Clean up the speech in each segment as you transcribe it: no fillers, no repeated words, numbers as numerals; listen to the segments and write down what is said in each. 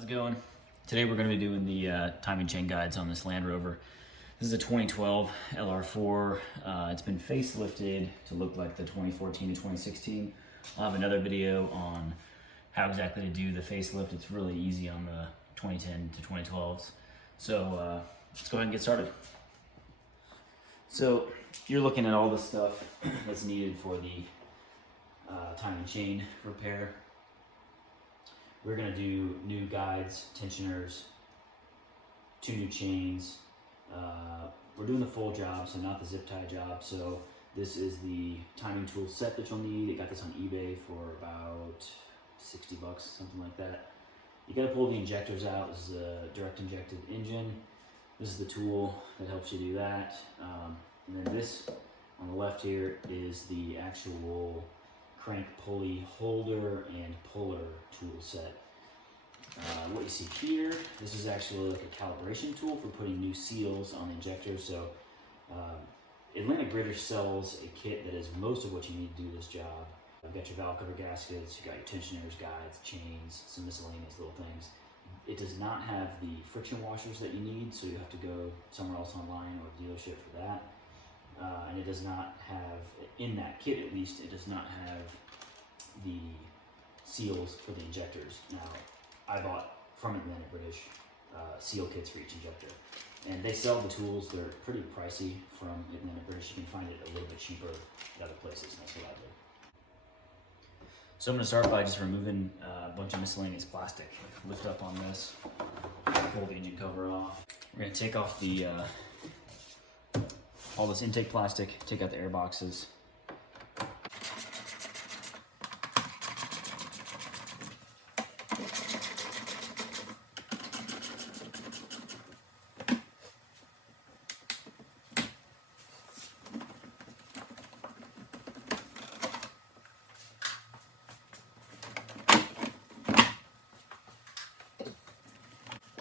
How's it going? Today we're going to be doing the timing chain guides on this Land Rover. This is a 2012 LR4. It's been facelifted to look like the 2014 to 2016. I'll have another video on how exactly to do the facelift. It's really easy on the 2010 to 2012s. So let's go ahead and get started. So you're looking at all the stuff that's needed for the timing chain repair. We're going to do new guides, tensioners, 2 new chains. We're doing the full job, so not the zip tie job. So this is the timing tool set that you'll need. I got this on eBay for about 60 bucks, something like that. You got to pull the injectors out. This is a direct injected engine. This is the tool that helps you do that. And then this on the left here is the actual crank pulley holder and puller tool set. What you see here, this is actually like a calibration tool for putting new seals on the injectors. So Atlantic British sells a kit that is most of what you need to do this job. You've got your valve cover gaskets, you got your tensioners, guides, chains, some miscellaneous little things. It does not have the friction washers that you need, so you have to go somewhere else online or a dealership for that. And it does not have, in that kit at least, it does not have the seals for the injectors. Now, I bought from Atlantic British seal kits for each injector. And they sell the tools, they're pretty pricey from Atlantic British. You can find it a little bit cheaper at other places, and that's what I did. So I'm going to start by just removing a bunch of miscellaneous plastic. Lift up on this, pull the engine cover off. We're going to take off the all this intake plastic, take out the air boxes.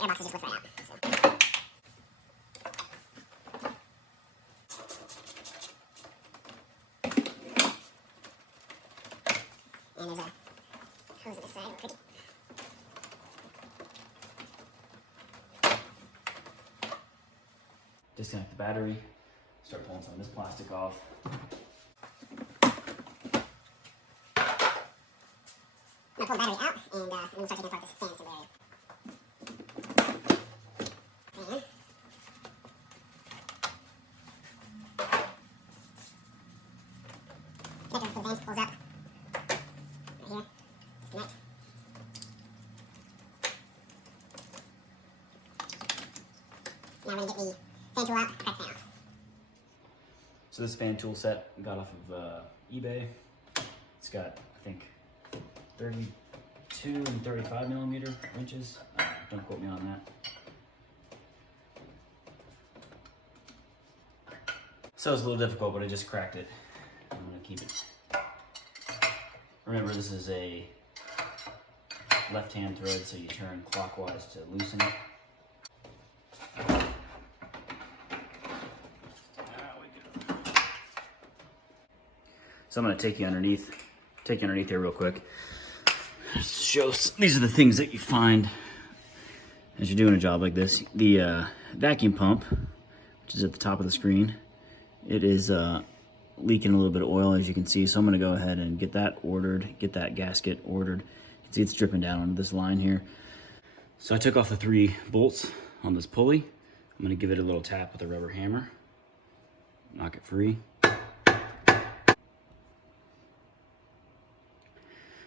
Airboxes just lift right out. And there's a hose at this side, pretty. Disconnect the battery, start pulling some of this plastic off. I'm gonna pull the battery out, and then we'll start taking apart this fan assembly area. Connector for the fans pulls out. Right here. Disconnect. Now we're going to get the fan tool out, crack the fan off. So this fan tool set we got off of eBay. It's got, I think, 32 and 35 millimeter wrenches. Don't quote me on that. So it's a little difficult, but I just cracked it. I'm gonna keep it. Remember, this is a left-hand thread, so you turn clockwise to loosen it. So I'm gonna take you underneath here real quick. These are the things that you find as you're doing a job like this. The vacuum pump, which is at the top of the screen, it is leaking a little bit of oil, as you can see. So I'm gonna go ahead and get that ordered, get that gasket ordered. You can see it's dripping down onto this line here. So I took off the 3 bolts on this pulley. I'm gonna give it a little tap with a rubber hammer, knock it free.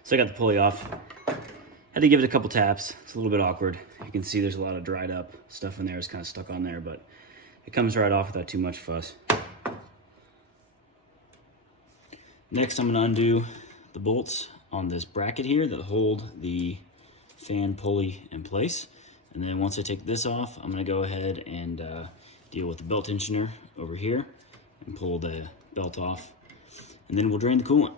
So I got the pulley off. Had to give it a couple taps. It's a little bit awkward. You can see there's a lot of dried up stuff in there. It's kind of stuck on there, but it comes right off without too much fuss. Next, I'm going to undo the bolts on this bracket here that hold the fan pulley in place. And then once I take this off, I'm going to go ahead and deal with the belt tensioner over here and pull the belt off. And then we'll drain the coolant.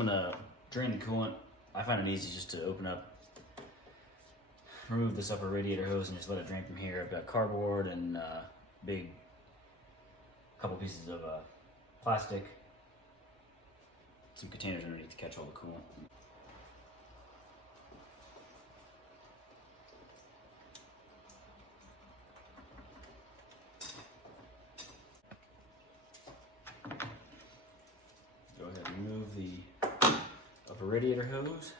I'm gonna drain the coolant. I find it easy just to open up, remove this upper radiator hose and just let it drain from here. I've got cardboard and big couple pieces of plastic, some containers underneath to catch all the coolant. Go ahead and remove the upper radiator hose.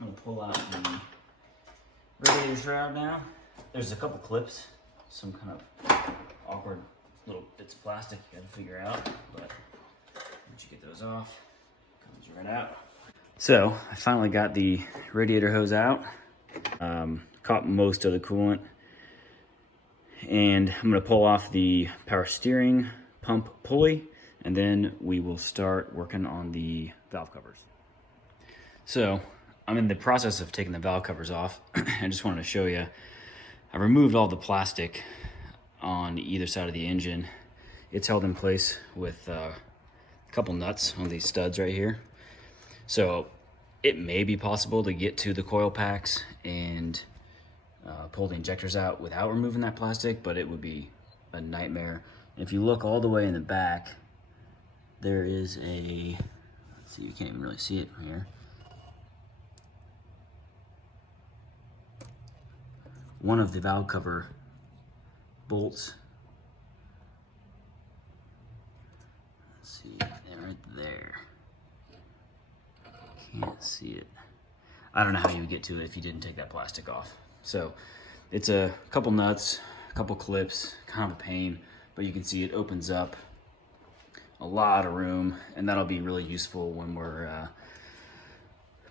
I'm going to pull out the radiator shroud now. There's a couple clips, some kind of awkward little bits of plastic you got to figure out, but once you get those off, it comes right out. So I finally got the radiator hose out, caught most of the coolant, and I'm going to pull off the power steering pump pulley, and then we will start working on the valve covers. So I'm in the process of taking the valve covers off. I just wanted to show you, I removed all the plastic on either side of the engine. It's held in place with a couple nuts on these studs right here. So it may be possible to get to the coil packs and pull the injectors out without removing that plastic, but it would be a nightmare. And if you look all the way in the back, there is a, let's see, you can't even really see it from here. One of the valve cover bolts. Let's see, they're right there. Can't see it. I don't know how you would get to it if you didn't take that plastic off. So it's a couple nuts, a couple clips, kind of a pain, but you can see it opens up a lot of room, and that'll be really useful when we're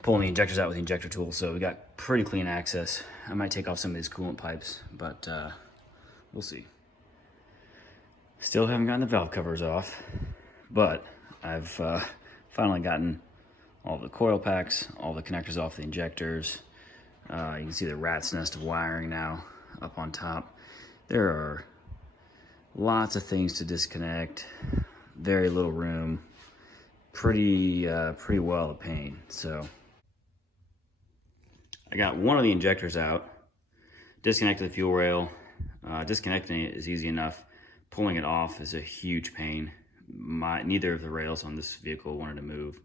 pulling the injectors out with the injector tool. So we got pretty clean access. I might take off some of these coolant pipes, but we'll see. Still haven't gotten the valve covers off, but I've finally gotten all the coil packs, all the connectors off the injectors. You can see the rat's nest of wiring now up on top. There are lots of things to disconnect, very little room, pretty well a pain. So I got one of the injectors out, disconnected the fuel rail. Disconnecting it is easy enough. Pulling it off is a huge pain. Neither of the rails on this vehicle wanted to move.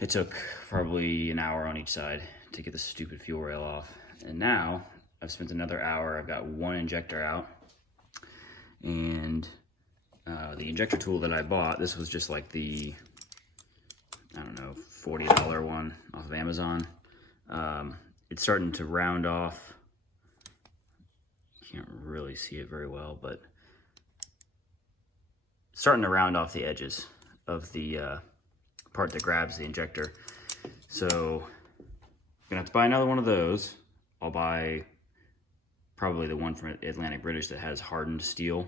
It took probably an hour on each side to get the stupid fuel rail off. And now I've spent another hour. I've got one injector out, and the injector tool that I bought, this was just like the, I don't know, $40 one off of Amazon. It's starting to round off. Can't really see it very well, but starting to round off the edges of the part that grabs the injector. So I'm gonna have to buy another one of those. I'll buy probably the one from Atlantic British that has hardened steel.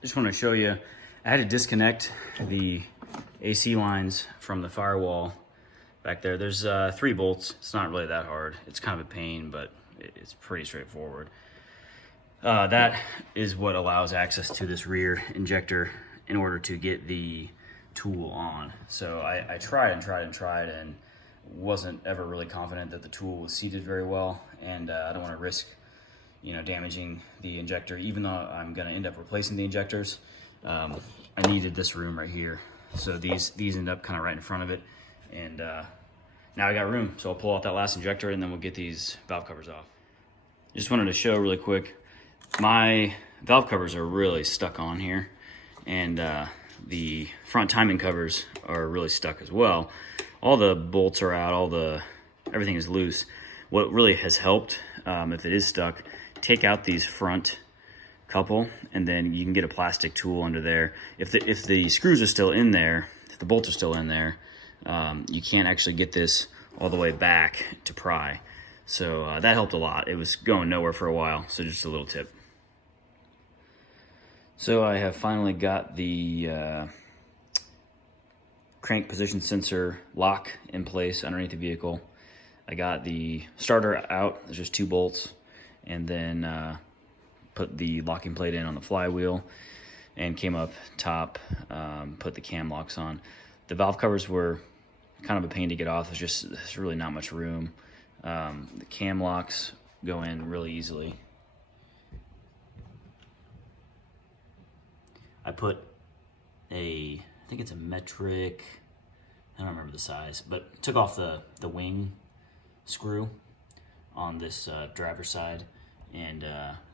Just want to show you, I had to disconnect the AC lines from the firewall back there. There's 3 bolts. It's not really that hard. It's kind of a pain, but it's pretty straightforward. That is what allows access to this rear injector in order to get the tool on. So I tried and wasn't ever really confident that the tool was seated very well, and I don't want to risk damaging the injector, even though I'm gonna end up replacing the injectors. I needed this room right here. So these end up kind of right in front of it. And now I got room. So I'll pull out that last injector and then we'll get these valve covers off. Just wanted to show really quick, my valve covers are really stuck on here. And the front timing covers are really stuck as well. All the bolts are out, everything is loose. What really has helped, if it is stuck, take out these front couple, and then you can get a plastic tool under there. If the screws are still in there, if the bolts are still in there, you can't actually get this all the way back to pry. So that helped a lot. It was going nowhere for a while, so just a little tip. So I have finally got the crank position sensor lock in place underneath the vehicle. I got the starter out, there's just 2 bolts, and then put the locking plate in on the flywheel and came up top, put the cam locks on. The valve covers were kind of a pain to get off. There's really not much room. The cam locks go in really easily. I put I think it's a metric, I don't remember the size, but took off the wing screw on this driver's side, and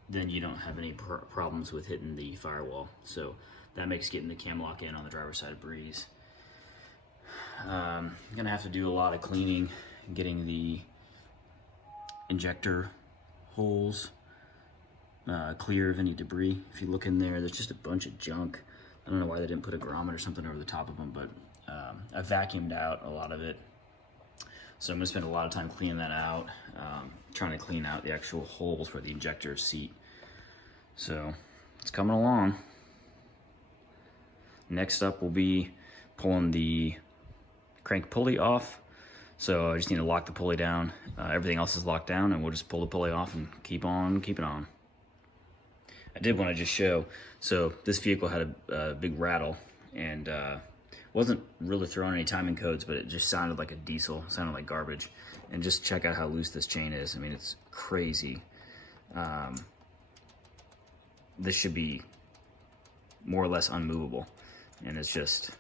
then you don't have any problems with hitting the firewall. So that makes getting the cam lock in on the driver's side a breeze. I'm gonna have to do a lot of cleaning, getting the injector holes clear of any debris. If you look in there, there's just a bunch of junk. I don't know why they didn't put a grommet or something over the top of them, but I vacuumed out a lot of it. So I'm gonna spend a lot of time cleaning that out, trying to clean out the actual holes where the injectors seat. So it's coming along. Next up will be pulling the crank pulley off. So I just need to lock the pulley down. Everything else is locked down, and we'll just pull the pulley off and keep on keeping on. I did want to just show, so this vehicle had a big rattle, and wasn't really throwing any timing codes, but it just sounded like a diesel, sounded like garbage. And just check out how loose this chain is. I mean, it's crazy. This should be more or less unmovable, and it's just,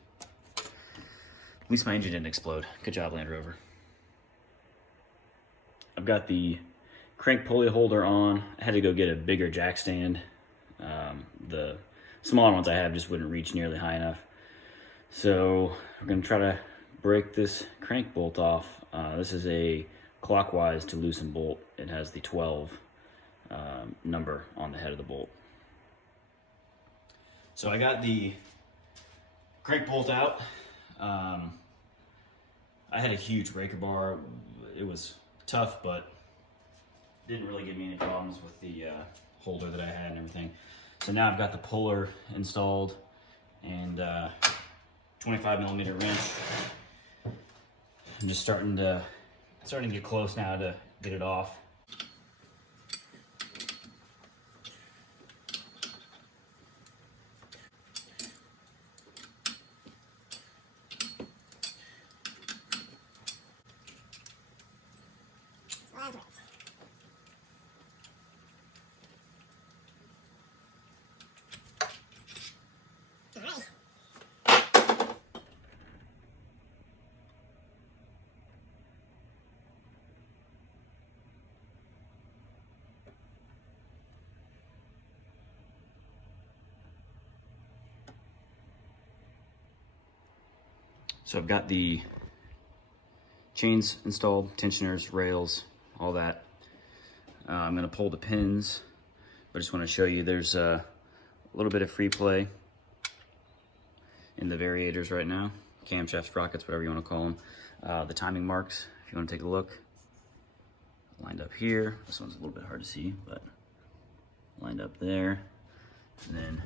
at least my engine didn't explode. Good job, Land Rover. I've got the crank pulley holder on. I had to go get a bigger jack stand. The smaller ones I have just wouldn't reach nearly high enough. So we're gonna try to break this crank bolt off. This is a clockwise to loosen bolt. It has the 12 number on the head of the bolt. So I got the crank bolt out. I had a huge breaker bar. It was tough, but didn't really give me any problems with the holder that I had and everything. So now I've got the puller installed and 25mm wrench. I'm just starting to get close now to get it off. So I've got the chains installed, tensioners, rails, all that. I'm gonna pull the pins, but I just wanna show you there's a little bit of free play in the variators right now. Camshaft sprockets, whatever you wanna call them. The timing marks, if you wanna take a look. Lined up here. This one's a little bit hard to see, but lined up there. And then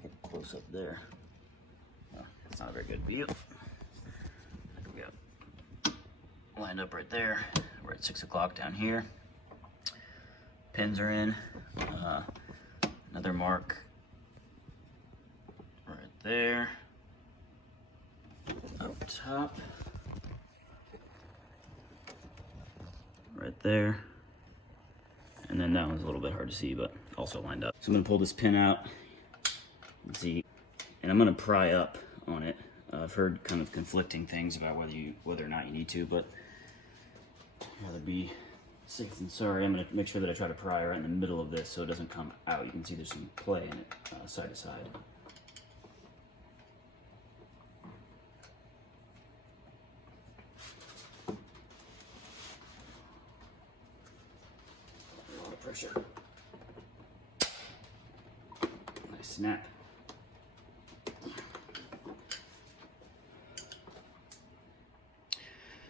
get close up there. It's not a very good view. We got lined up right there. We're at 6 o'clock down here. Pins are in. Another mark right there. Up top. Right there. And then that one's a little bit hard to see, but also lined up. So I'm gonna pull this pin out. Let's see. And I'm gonna pry up on it. I've heard kind of conflicting things about whether or not you need to, but I'd rather be safe than sorry. I'm gonna make sure that I try to pry right in the middle of this so it doesn't come out. You can see there's some play in it, side to side. A lot of pressure. snap.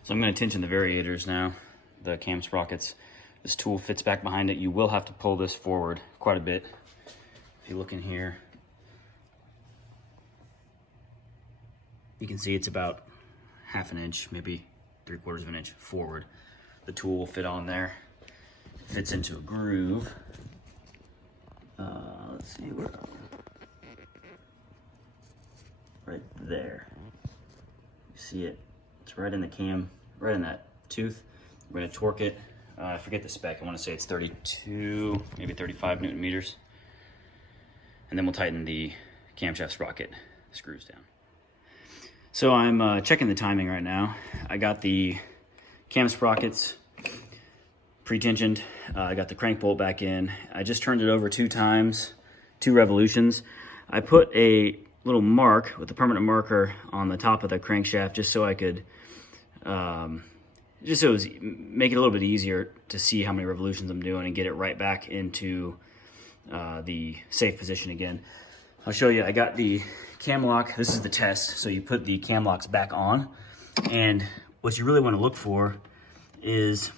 So I'm going to tension the variators now, the cam sprockets. This tool fits back behind it. You will have to pull this forward quite a bit. If you look in here, you can see it's about half an inch, maybe 3/4 of an inch forward. The tool will fit on there. It fits into a groove. Let's see where. Right there. You see it? It's right in the cam, right in that tooth. We're gonna torque it. I forget the spec. I want to say it's 32, maybe 35 Newton meters. And then we'll tighten the camshaft sprocket screws down. So I'm checking the timing right now. I got the cam sprockets pre-tensioned. I got the crank bolt back in. I just turned it over 2 times, 2 revolutions. I put a little mark with a permanent marker on the top of the crankshaft just so I could, just so it was, make it a little bit easier to see how many revolutions I'm doing and get it right back into the safe position again. I'll show you. I got the cam lock. This is the test. So you put the cam locks back on, and what you really want to look for is,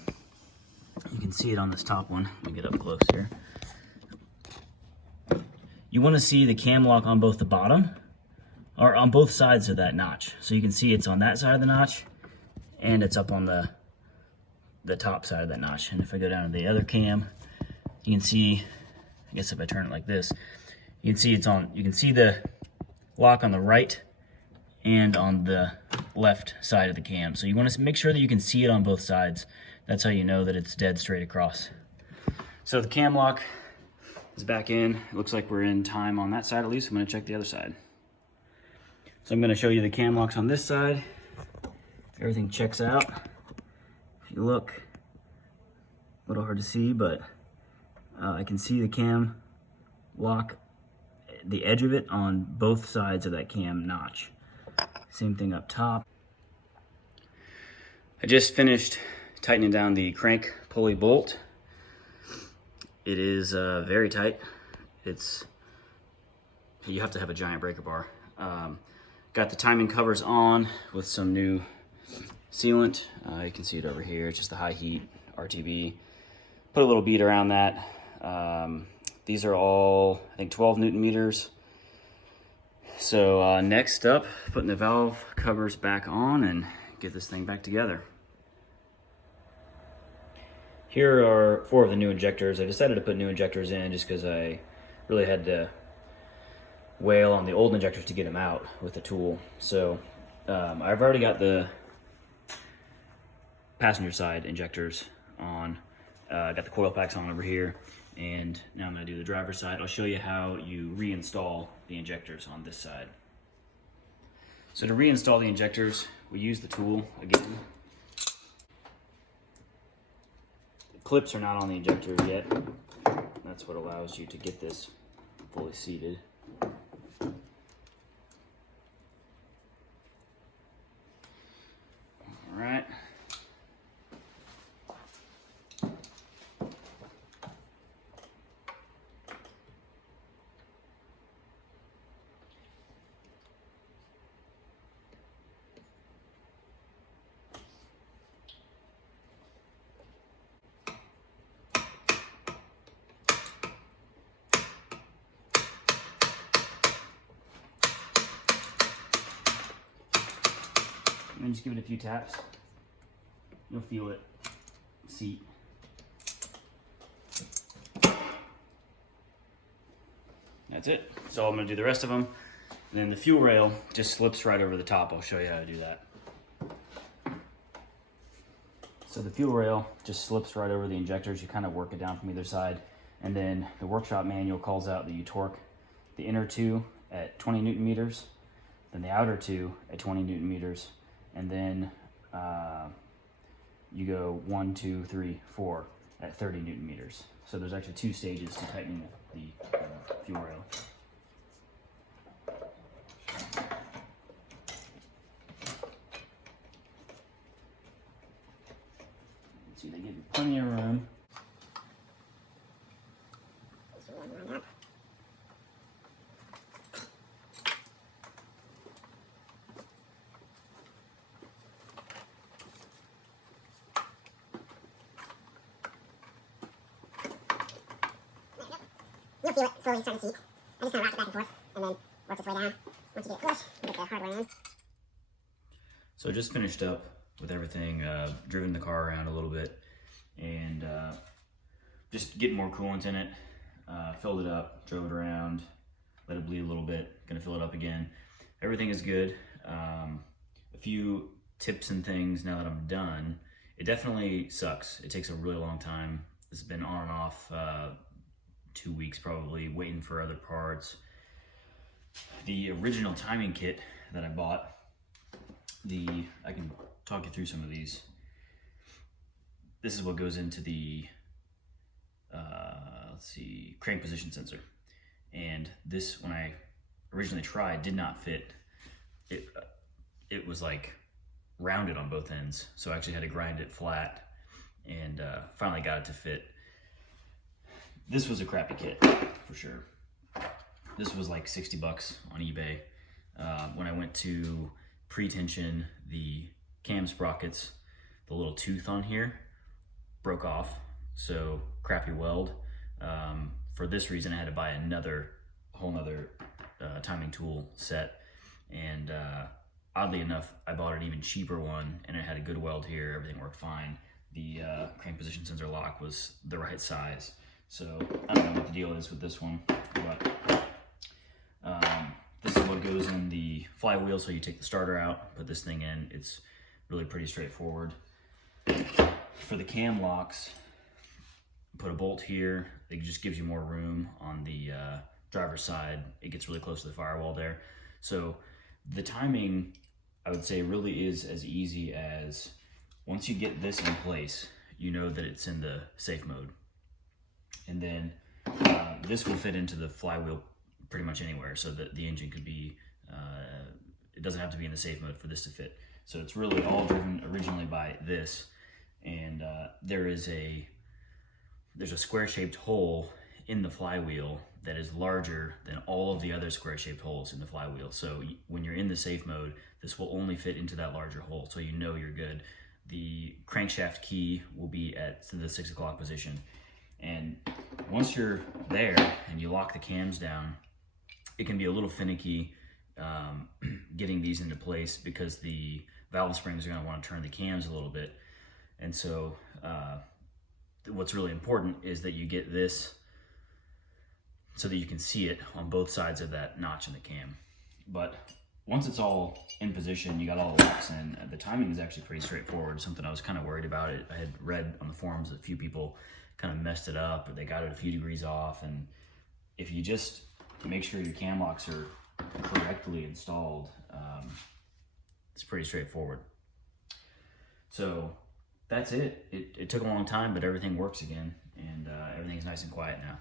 you can see it on this top one. Let me get up close here. You want to see the cam lock on both the bottom or on both sides of that notch. So you can see it's on that side of the notch and it's up on the top side of that notch. And if I go down to the other cam, you can see, I guess if I turn it like this, you can see it's on, you can see the lock on the right and on the left side of the cam. So you want to make sure that you can see it on both sides. That's how you know that it's dead straight across. So the cam lock is back in. It looks like we're in time on that side at least. I'm going to check the other side. So I'm going to show you the cam locks on this side. Everything checks out. If you look, a little hard to see, but I can see the cam lock, the edge of it on both sides of that cam notch. Same thing up top. I just finished tightening down the crank pulley bolt. It is very tight. You have to have a giant breaker bar. Got the timing covers on with some new sealant. You can see it over here. It's just the high heat RTB. Put a little bead around that. These are all, I think, 12 Newton meters. So next up, putting the valve covers back on and get this thing back together. Here are 4 of the new injectors. I decided to put new injectors in just because I really had to wail on the old injectors to get them out with the tool. So I've already got the passenger side injectors on. Got the coil packs on over here. And now I'm going to do the driver's side. I'll show you how you reinstall the injectors on this side. So to reinstall the injectors, we use the tool again. Clips are not on the injector yet. That's what allows you to get this fully seated. All right. And then just give it a few taps. You'll feel it seat. That's it. So I'm going to do the rest of them. And then the fuel rail just slips right over the top. I'll show you how to do that. So the fuel rail just slips right over the injectors. You kind of work it down from either side. And then the workshop manual calls out that you torque the inner 2 at 20 Newton meters, then the outer 2 at 20 Newton meters, and then you go 1, 2, 3, 4 at 30 Newton meters. So there's actually 2 stages to tightening the fuel rail. See, they give you plenty of room. you'll feel it slowly starting to seat. I just kind of rock it back and forth, and then work its way down. Once you get it flush, you get the hardware in. So I just finished up with everything, driven the car around a little bit, and just getting more coolant in it. Filled it up, drove it around, let it bleed a little bit, gonna fill it up again. Everything is good. A few tips and things now that I'm done. It definitely sucks. It takes a really long time. It's been on and off 2 weeks probably, waiting for other parts. The original timing kit that I bought, I can talk you through some of these. This is what goes into the let's see, crank position sensor. And this, when I originally tried, did not fit. It was like rounded on both ends, so I actually had to grind it flat, and finally got it to fit. This was a crappy kit for sure. This was like 60 bucks on eBay. When I went to pre-tension the cam sprockets, the little tooth on here broke off, so crappy weld. For this reason, I had to buy a whole nother timing tool set, and oddly enough, I bought an even cheaper one, and it had a good weld here. Everything worked fine. The crank position sensor lock was the right size, so I don't know what the deal is with this one, but this is what goes in the flywheel. So you take the starter out, put this thing in. It's really pretty straightforward. For the cam locks, put a bolt here. It just gives you more room on the driver's side. It gets really close to the firewall there. So the timing, I would say, really is as easy as, once you get this in place, you know that it's in the safe mode. And then this will fit into the flywheel pretty much anywhere, so that the engine could be, it doesn't have to be in the safe mode for this to fit. So it's really all driven originally by this, and there's a square-shaped hole in the flywheel that is larger than all of the other square-shaped holes in the flywheel. So when you're in the safe mode, this will only fit into that larger hole, so you know you're good. The crankshaft key will be at the 6 o'clock position, and once you're there and you lock the cams down, it can be a little finicky getting these into place, because the valve springs are going to want to turn the cams a little bit. And so what's really important is that you get this so that you can see it on both sides of that notch in the cam. But once it's all in position, you got all the locks in, the timing is actually pretty straightforward. Something I was kind of worried about. I had read on the forums that a few people kind of messed it up, or they got it a few degrees off. And if you just make sure your cam locks are correctly installed, it's pretty straightforward. So that's it. It took a long time, but everything works again, and everything's nice and quiet now.